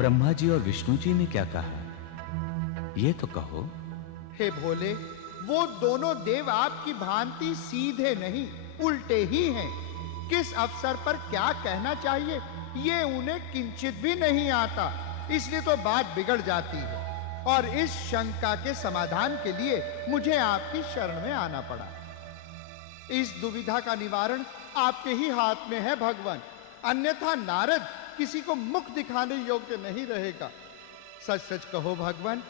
ब्रह्मा जी और विष्णु जी ने क्या कहा, ये तो कहो। हे भोले, वो दोनों देव आपकी भांति सीधे नहीं, उल्टे ही हैं। किस अवसर पर क्या कहना चाहिए ये उन्हें किंचित भी नहीं आता, इसलिए तो बात बिगड़ जाती है। और इस शंका के समाधान के लिए मुझे आपकी शरण में आना पड़ा। इस दुविधा का निवारण आपके ही हाथ में है भगवान, अन्यथा नारद किसी को मुख दिखाने योग्य नहीं रहेगा। सच सच कहो भगवान,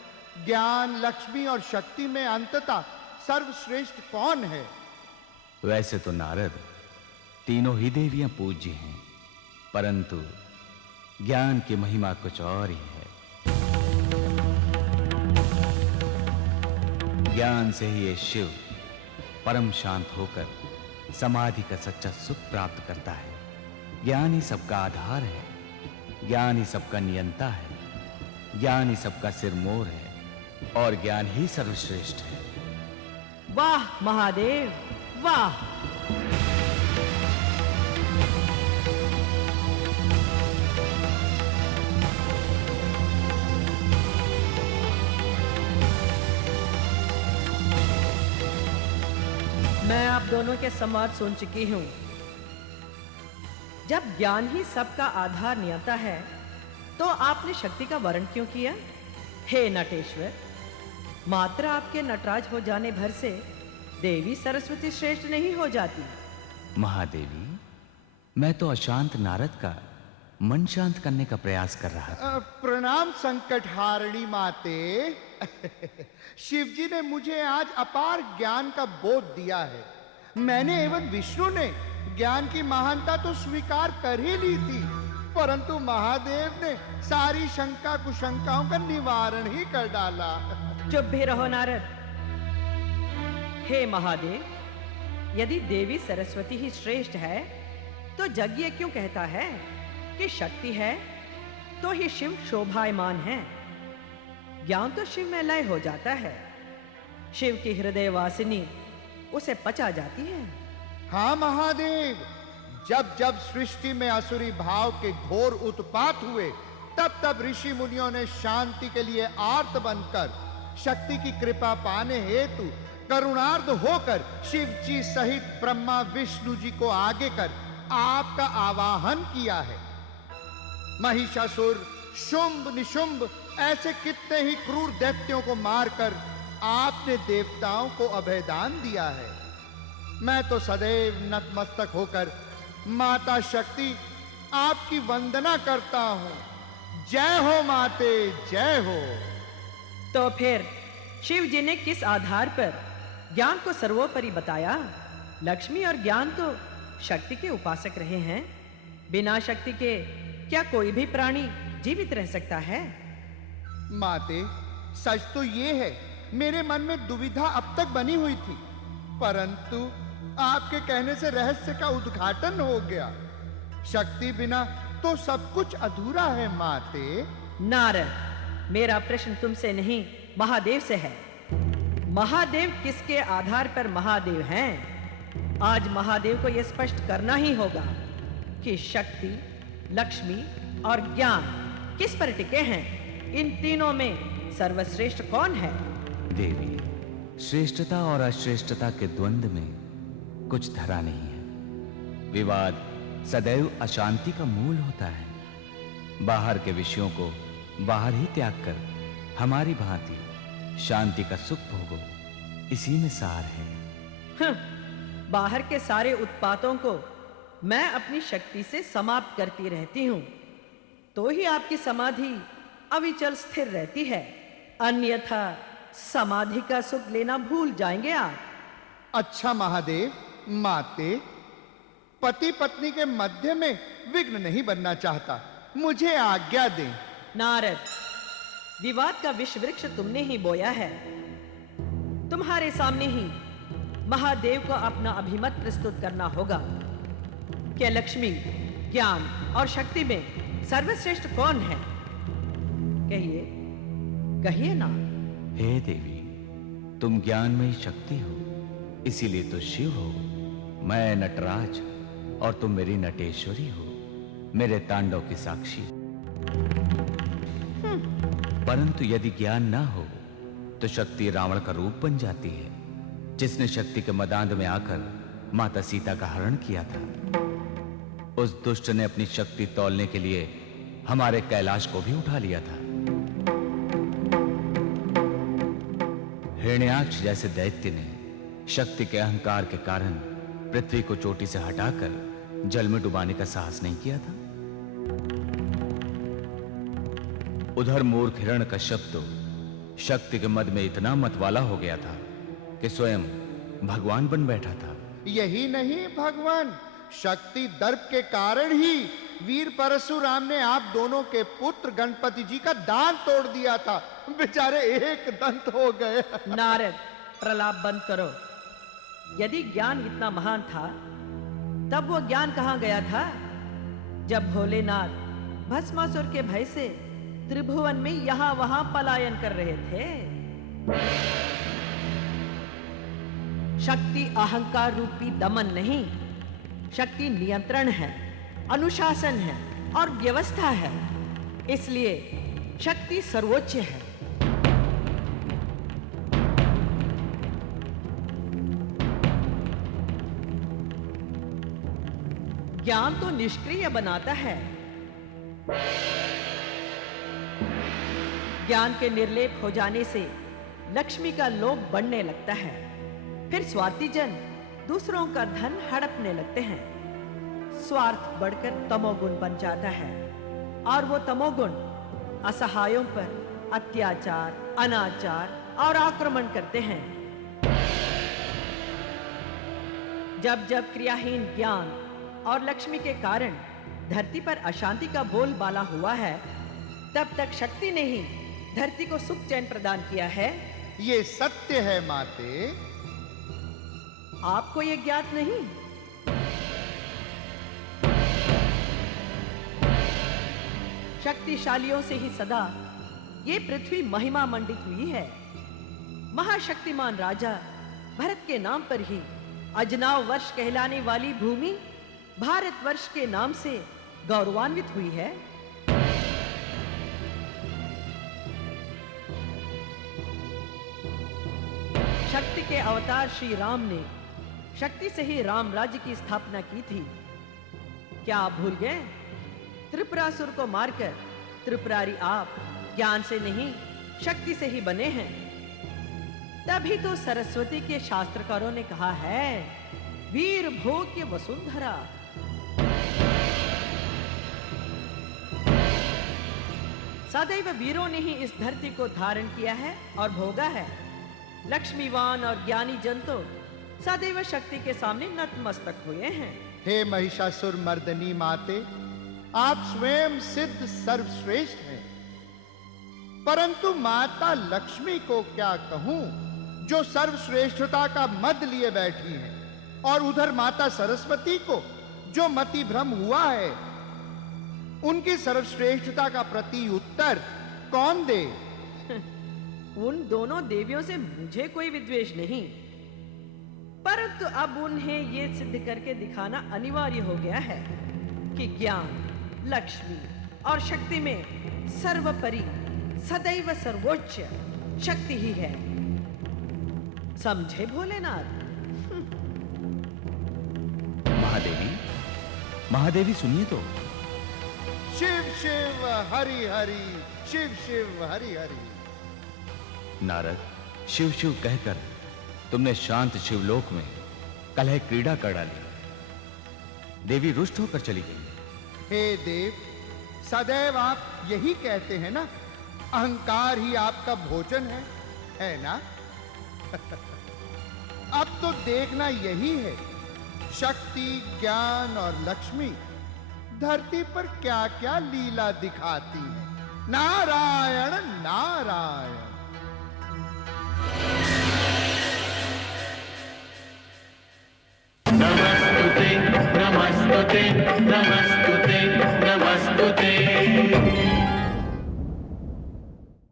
ज्ञान, लक्ष्मी और शक्ति में अंततः सर्वश्रेष्ठ कौन है? वैसे तो नारद तीनों ही देवियां पूज्य हैं, परंतु ज्ञान की महिमा कुछ और ही है। ज्ञान से ही ये शिव परम शांत होकर समाधि का सच्चा सुख प्राप्त करता है। ज्ञान ही सबका आधार है, ज्ञान ही सबका नियंता है, ज्ञान ही सबका सिरमोर है और ज्ञान ही सर्वश्रेष्ठ है। वाह महादेव, वाह! मैं आप दोनों के संवाद सुन चुकी हूं। जब ज्ञान ही सबका आधार नियंता है, तो आपने शक्ति का वर्ण क्यों किया? हे नटेश्वर, मात्र आपके नटराज हो जाने भर से देवी सरस्वती श्रेष्ठ नहीं हो जाती। महादेवी, मैं तो अशांत नारद का मन शांत करने का प्रयास कर रहा था। प्रणाम संकटहारिणी माते। शिव जी ने मुझे आज अपार ज्ञान का बोध दिया है। मैंने एवं विष्णु ने ज्ञान की महानता तो स्वीकार कर ही ली थी, परंतु महादेव ने सारी शंका कुशंकाओं का निवारण ही कर डाला। चुप भी रहो नारद। हे महादेव, यदि देवी सरस्वती ही श्रेष्ठ है, तो जग ये क्यों कहता है कि शक्ति है तो ही शिव शोभायमान है? ज्ञान तो शिव में लय हो जाता है, शिव की हृदय वासिनी उसे पचा जाती है। हाँ महादेव, जब जब सृष्टि में असुरी भाव के घोर उत्पात हुए, तब तब ऋषि मुनियों ने शांति के लिए आर्त बनकर शक्ति की कृपा पाने हेतु करुणार्ध होकर शिव जी सहित ब्रह्मा विष्णु जी को आगे कर आपका आवाहन किया है। महिषासुर, शुंभ, निशुंभ ऐसे कितने ही क्रूर दैत्यों को मारकर आपने देवताओं को अभयदान दिया है। मैं तो सदैव नतमस्तक होकर माता शक्ति आपकी वंदना करता हूं। जय हो माते, जय हो। तो फिर शिव जी ने किस आधार पर ज्ञान को सर्वोपरि बताया? लक्ष्मी और ज्ञान तो शक्ति के उपासक रहे हैं। बिना शक्ति के क्या कोई भी प्राणी जीवित रह सकता है? माते, सच तो ये है, मेरे मन में दुविधा अब तक बनी हुई थी, परंतु आपके कहने से रहस्य का उद्घाटन हो गया। शक्ति बिना तो सब कुछ अधूरा है माते। नारद, मेरा प्रश्न तुमसे नहीं महादेव से है। महादेव किसके आधार पर महादेव हैं? आज महादेव को यह स्पष्ट करना ही होगा कि शक्ति, लक्ष्मी और ज्ञान किस पर टिके हैं। इन तीनों में सर्वश्रेष्ठ कौन है? देवी, श्रेष्ठता और अश्रेष्ठता के द्वंद्व में कुछ धरा नहीं है। विवाद सदैव अशांति का मूल होता है। बाहर के विषयों को बाहर ही त्याग कर हमारी भांति शांति का सुख भोगो, इसी में सार है। बाहर के सारे उत्पातों को मैं अपनी शक्ति से समाप्त करती रहती हूं, तो ही आपकी समाधि अविचल स्थिर रहती है, अन्यथा समाधि का सुख लेना भूल जाएंगे आप। अच्छा महादेव, माते, पति पत्नी के मध्य में विघ्न नहीं बनना चाहता, मुझे आज्ञा दें। नारद, विवाद का विष वृक्ष तुमने ही बोया है। तुम्हारे सामने ही महादेव को अपना अभिमत प्रस्तुत करना होगा कि लक्ष्मी, ज्ञान और शक्ति में सर्वश्रेष्ठ कौन है? कहिए, कहिए ना। हे देवी, तुम ज्ञानमयी शक्ति हो, इसीलिए तो शिव हो। मैं नटराज और तुम मेरी नटेश्वरी हो, मेरे तांडव की साक्षी। परंतु यदि ज्ञान ना हो तो शक्ति रावण का रूप बन जाती है, जिसने शक्ति के मदांध में आकर माता सीता का हरण किया था। उस दुष्ट ने अपनी शक्ति तौलने के लिए हमारे कैलाश को भी उठा लिया था। हिरण्याक्ष जैसे दैत्य ने शक्ति के अहंकार के कारण पृथ्वी को चोटी से हटाकर जल में डुबाने का साहस नहीं किया था। उधर मूर्ख हिरण्यकश्यप तो शक्ति के मद में इतना मतवाला हो गया था कि स्वयं भगवान बन बैठा था। यही नहीं भगवान, शक्ति दर्प के कारण ही वीर परशुराम ने आप दोनों के पुत्र गणपति जी का दांत तोड़ दिया था। बेचारे एक दंत हो गए। नारद, प्रलाप बंद करो। यदि ज्ञान इतना महान था, तब वो ज्ञान कहां गया था जब भोलेनाथ भस्मासुर के भय से त्रिभुवन में यहां वहां पलायन कर रहे थे। शक्ति अहंकार रूपी दमन नहीं, शक्ति नियंत्रण है, अनुशासन है और व्यवस्था है। इसलिए शक्ति सर्वोच्च है। ज्ञान तो निष्क्रिय बनाता है। ज्ञान के निर्लेप हो जाने से लक्ष्मी का लोभ बढ़ने लगता है। फिर स्वार्थी जन दूसरों का धन हड़पने लगते हैं। स्वार्थ बढ़कर तमोगुण बन जाता है और वो तमोगुण असहायों पर अत्याचार, अनाचार और आक्रमण करते हैं। जब जब क्रियाहीन ज्ञान और लक्ष्मी के कारण धरती पर अशांति का बोलबाला हुआ है, तब तक शक्ति ने ही धरती को सुख चैन प्रदान किया है। ये सत्य है माते। आपको ये ज्ञात नहीं? शक्तिशालियों से ही सदा ये पृथ्वी महिमा मंडित हुई है। महाशक्तिमान राजा भरत के नाम पर ही अजनाव वर्ष कहलाने वाली भूमि भारतवर्ष के नाम से गौरवान्वित हुई है। शक्ति के अवतार श्री राम ने शक्ति से ही राम राज्य की स्थापना की थी। क्या आप भूल गए? त्रिपुरासुर को मारकर त्रिपुरारी आप ज्ञान से नहीं, शक्ति से ही बने हैं। तभी तो सरस्वती के शास्त्रकारों ने कहा है, वीर भोग्य वसुंधरा। सदैव वीरों ने ही इस धरती को धारण किया है और भोगा है। लक्ष्मीवान और ज्ञानी जन तो सदैव शक्ति के सामने नतमस्तक हुए हैं। हे महिषासुर मर्दनी माते, आप स्वयं सिद्ध सर्वश्रेष्ठ हैं। परंतु माता लक्ष्मी को क्या कहूं, जो सर्वश्रेष्ठता का मद लिए बैठी हैं, और उधर माता सरस्वती को जो मति भ्रम हुआ है, उनकी सर्वश्रेष्ठता का प्रति उत्तर कौन दे? उन दोनों देवियों से मुझे कोई विद्वेष नहीं, परंतु अब उन्हें यह सिद्ध करके दिखाना अनिवार्य हो गया है कि ज्ञान, लक्ष्मी और शक्ति में सर्वोपरि सदैव सर्वोच्च शक्ति ही है। समझे भोलेनाथ? महादेवी सुनिए तो। शिव शिव हरि हरि, शिव शिव हरि हरि। नारद, शिव शिव कहकर तुमने शांत शिवलोक में कलह क्रीड़ा कर डाली। देवी रुष्ट होकर चली गई। हे देव, सदैव आप यही कहते हैं ना, अहंकार ही आपका भोजन है ना? अब तो देखना यही है, शक्ति, ज्ञान और लक्ष्मी धरती पर क्या क्या लीला दिखाती है। नारायण नारायण। नमस्ते नमस्ते नमस्ते।